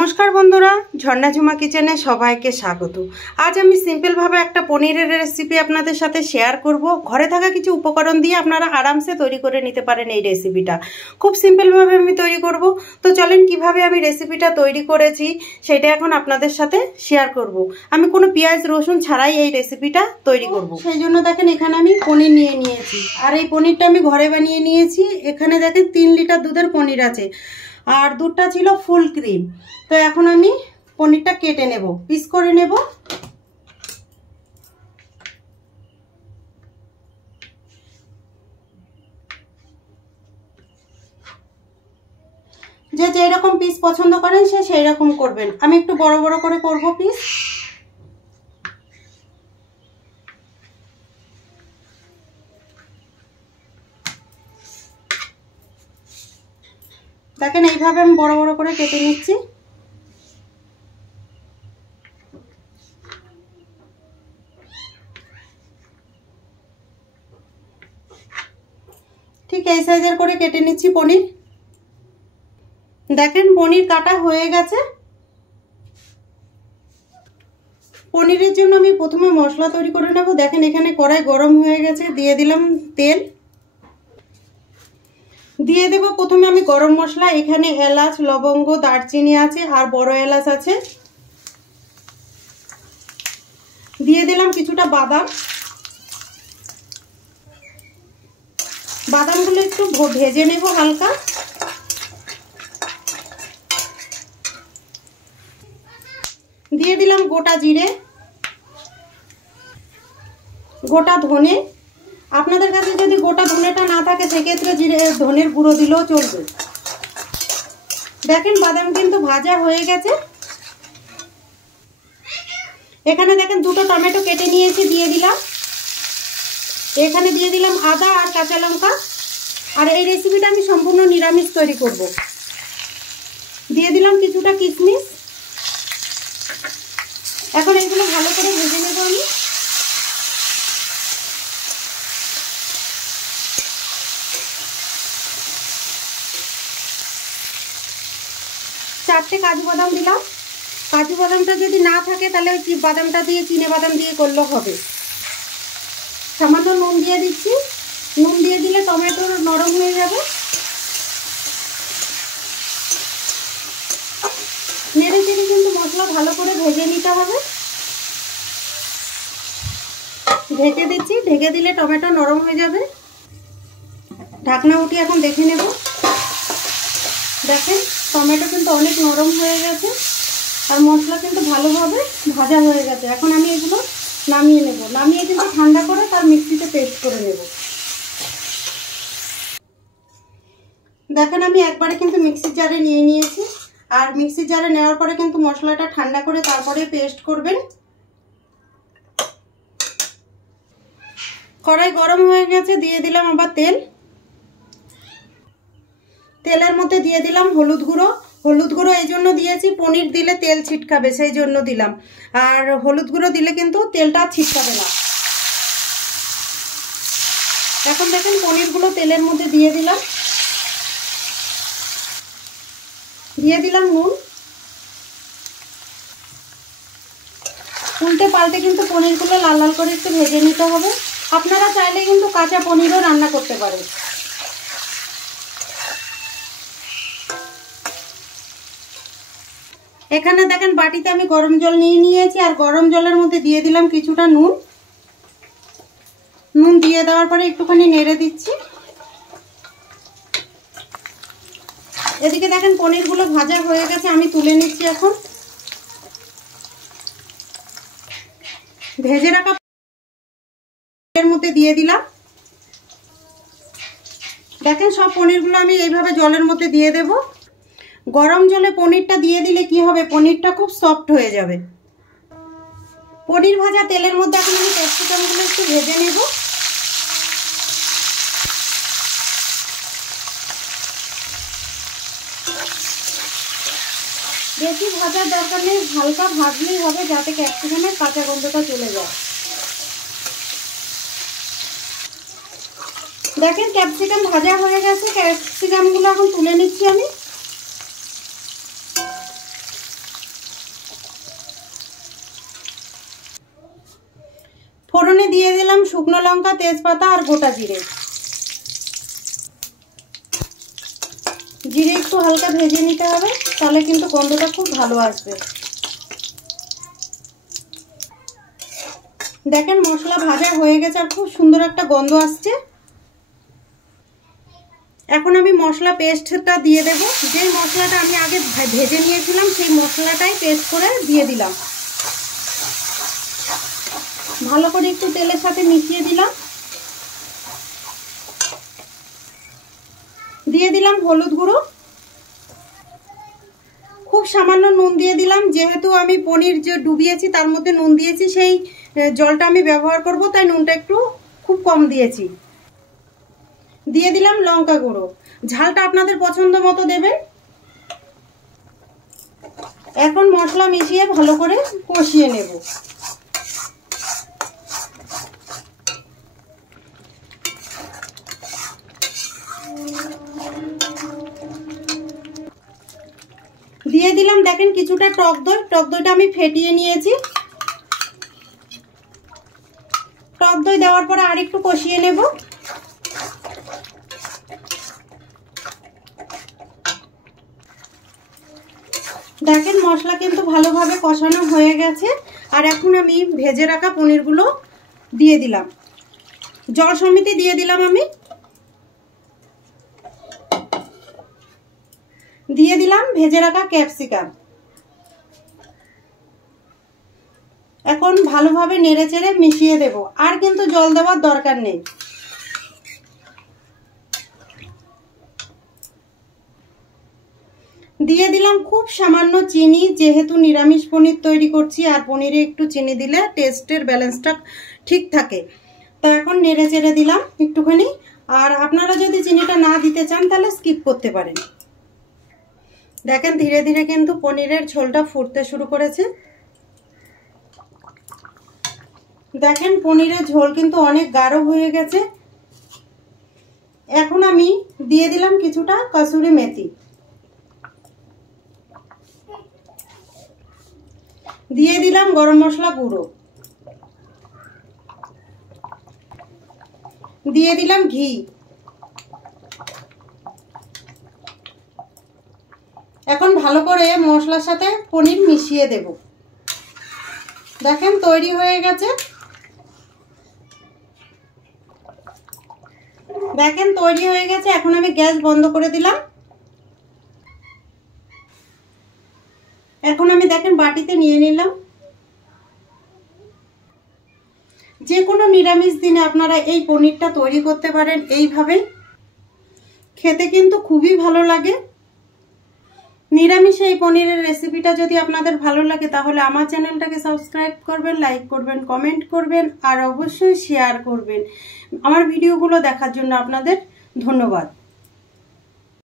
নমস্কার বন্ধুরা, ঝর্ণা ঝুমা কিচেনে সবাইকে স্বাগত। আজ আমি সিম্পল ভাবে একটা পনিরের রেসিপি আপনাদের সাথে শেয়ার করব। ঘরে থাকা কিছু উপকরণ দিয়ে আপনারা আরামসে তৈরি করে নিতে পারেন এই রেসিপিটা। খুব সিম্পল ভাবে আমি তৈরি করব। তো চলেন কিভাবে আমি রেসিপিটা তৈরি করেছি সেটা এখন আপনাদের সাথে শেয়ার করব। আমি কোনো পেঁয়াজ রসুন ছাড়াই এই রেসিপিটা তৈরি করব। সেই জন্য দেখেন এখানে আমি পনির নিয়ে নিয়েছি, আর এই পনিরটা আমি ঘরে বানিয়ে নিয়েছি। এখানে দেখেন 3 লিটার দুধের পনির আছে, আর দুধটা ছিল ফুল ক্রিম। তো এখন আমি পনিরটা কেটে নেব, পিস করে নেব। যে যেরকম পিস পছন্দ করেন সে সেই রকম করবেন। আমি একটু বড় বড় করে করব পিস। দেখেন এইভাবে আমি বড় বড় করে কেটে নিচ্ছি। ঠিক এই সাইজের করে কেটে নিচ্ছি পনির। দেখেন পনির কাটা হয়ে গেছে। পনিরের জন্য আমি প্রথমে মশলা তৈরি করে নেব। দেখেন এখানে কড়াই গরম হয়ে গেছে, দিয়ে দিলাম তেল। দিয়ে দেব প্রথমে আমি গরম মশলা। এখানে এলাচ, লবঙ্গ, দারচিনি আছে, আর বড় এলাচ আছে। দিয়ে দিলাম কিছুটা বাদাম। বাদামগুলো একটু ভেজে নেব হালকা। দিয়ে দিলাম গোটা জিরে, গোটা ধনে। আপনাদের কাছে যদি গোটা ধনেটা না থাকে সেক্ষেত্রে ধনের গুঁড়ো দিলেও চলবে। দেখেন বাদাম কিন্তু ভাজা হয়ে গেছে। এখানে দেখেন দুটো টমেটো কেটে নিয়েছি, দিয়ে দিলাম। এখানে দিয়ে দিলাম আদা আর কাঁচা লঙ্কা। আর এই রেসিপিটা আমি সম্পূর্ণ নিরামিষ তৈরি করব। দিয়ে দিলাম কিছুটা কিশমিশ। এখন এগুলো ভালো করে ভেজে নেব আমি। চারটে কাজু বাদাম দিলাম। কাজু বাদামটা যদি না থাকে তাহলে ওই বাদামটা দিয়ে চিনে বাদাম দিয়ে করলেও হবে। সামান্য নুন দিয়ে দিচ্ছি। নুন দিয়ে দিলে টমেটো নরম হয়ে যাবে। নেড়ে চেড়ে কিন্তু মশলা ভালো করে ভেজে নিতে হবে। ঢেকে দিচ্ছি, ঢেকে দিলে টমেটো নরম হয়ে যাবে। ঢাকনা উঠিয়ে এখন দেখে নেব। দেখেন টমেটো কিন্তু অনেক নরম হয়ে গেছে, আর মশলা কিন্তু ভালোভাবে ভাজা হয়ে গেছে। এখন আমি এগুলো নামিয়ে নেব। নামিয়ে কিন্তু ঠান্ডা করে তার মিক্সিতে পেস্ট করে নেব। দেখেন আমি একবারে কিন্তু মিক্সির জারে নিয়ে নিয়েছি, আর মিক্সির জারে নেওয়ার পরে কিন্তু মশলাটা ঠান্ডা করে তারপরে পেস্ট করবেন। কড়াই গরম হয়ে গেছে, দিয়ে দিলাম আবার তেল। তেলের মধ্যে দিয়ে দিলাম হলুদ গুঁড়ো। হলুদ গুঁড়ো এই জন্য দিয়েছি, পনির দিলে তেল ছিটকাবে সেই জন্য দিলাম। আর হলুদ গুঁড়ো দিলে কিন্তু তেলটা ছিটকাবে না। এখন দেখেন পনিরগুলো তেলের মধ্যে দিয়ে দিলাম। দিয়ে দিলাম নুন। উল্টে পাল্টে কিন্তু পনিরগুলো লাল লাল করে একটু ভেজে নিতে হবে। আপনারা চাইলে কিন্তু কাঁচা পনিরও রান্না করতে পারেন। এখানে দেখেন বাটিতে আমি গরম জল নিয়ে নিয়েছি, আর গরম জলের মধ্যে দিয়ে দিলাম কিছুটা নুন। নুন দিয়ে দেওয়ার পরে একটুখানি নেড়ে দিচ্ছি। এদিকে দেখেন পনিরগুলো ভাজা হয়ে গেছে, আমি তুলে নিচ্ছি। এখন ভেজে রাখা এর মধ্যে দিয়ে দিলাম। দেখেন সব পনিরগুলো আমি এইভাবে জলের মধ্যে দিয়ে দেব। গরম জলে পনিরটা দিয়ে দিলে কি হবে, পনিরটা খুব সফট হয়ে যাবে। পনির ভাজা তেলের মধ্যে এখন আমি ক্যাপসিকামগুলো একটু ভেজে নেব। বেশি ভাজার দরকার নেই, হালকা ভাজলেই হবে, যাতে ক্যাপসিকামের কাঁচা গন্ধটা চলে যায়। দেখেন ক্যাপসিকাম ভাজা হয়ে গেছে। ক্যাপসিকামগুলো এখন তুলে নিচ্ছি আমি। ফোড়নে দিয়ে দিলাম শুকনো লঙ্কা, তেজপাতা আর গোটা জিরে। জিরে একটু হালকা ভেজে নিতে হবে, তাহলে কিন্তু গন্ধটা খুব ভালো আসবে। দেখেন মশলা ভাজা হয়ে গেছে আর খুব সুন্দর একটা গন্ধ আসছে। এখন আমি মশলা পেস্টটা দিয়ে দেব। যে মশলাটা আমি আগে ভেজে নিয়েছিলাম সেই মশলাটাই পেস্ট করে দিয়ে দিলাম। ভালো করে একটু তেলের সাথে মিশিয়ে দিলাম। দিয়ে দিলাম হলুদ গুঁড়ো, খুব সামান্য নুন দিয়ে দিলাম। যেহেতু আমি পনির যে ডুবিয়েছি তার মধ্যে নুন দিয়েছি, সেই জলটা আমি ব্যবহার করব, তাই নুনটা একটু খুব কম দিয়েছি। দিয়ে দিলাম লঙ্কা গুঁড়ো, ঝালটা আপনাদের পছন্দ মতো দেবেন। এখন মশলা মিশিয়ে ভালো করে কষিয়ে নেব। দিয়ে দিলাম দেখেন কিছুটা টক দই। টক দইটা আমি ফেটিয়ে নিয়েছি। টক দই দেওয়ার পরে আর একটু কষিয়ে নেব। দেখেন মশলা কিন্তু ভালোভাবে কষানো হয়ে গেছে। আর এখন আমি ভেজে রাখা পনিরগুলো দিয়ে দিলাম, জল সমেত দিয়ে দিলাম। আমি দিয়ে দিলাম ভেজে রাখা ক্যাপসিকাম। এখন ভালোভাবে নেড়েচেড়ে মিশিয়ে দেব, আর কিন্তু জল দেওয়ার দরকার নেই। দিয়ে দিলাম খুব সামান্য চিনি, যেহেতু নিরামিষ পনির তৈরি করছি আর পনিরে একটু চিনি দিলে টেস্টের ব্যালেন্সটা ঠিক থাকে। তো এখন নেড়েচেড়ে দিলাম একটুখানি। আর আপনারা যদি চিনিটা না দিতে চান তাহলে স্কিপ করতে পারেন। দেখেন ধীরে ধীরে কিন্তু পনিরের ঝোলটা ফুটতে শুরু করেছে। দেখেন পনিরের ঝোল কিন্তু অনেক গাঢ় হয়ে গেছে। এখন আমি দিয়ে দিলাম কিছুটা কসুরি মেথি। দিয়ে দিলাম গরম মশলা গুঁড়ো। দিয়ে দিলাম ঘি। এখন ভালো করে মশলার সাথে পনির মিশিয়ে দেব। দেখেন তৈরি হয়ে গেছে। দেখেন তৈরি হয়ে গেছে। এখন আমি গ্যাস বন্ধ করে দিলাম। এখন আমি দেখেন বাটিতে নিয়ে নিলাম। যে কোনো নিরামিষ দিনে আপনারা এই পনিরটা তৈরি করতে পারেন এইভাবে। খেতে কিন্তু খুবই ভালো লাগে। নিরামিষে এই পনিরের রেসিপিটা যদি আপনাদের ভালো লাগে তাহলে আমার চ্যানেলটাকে সাবস্ক্রাইব করবেন, লাইক করবেন, কমেন্ট করবেন আর অবশ্যই শেয়ার করবেন। আমার ভিডিওগুলো দেখার জন্য আপনাদের ধন্যবাদ।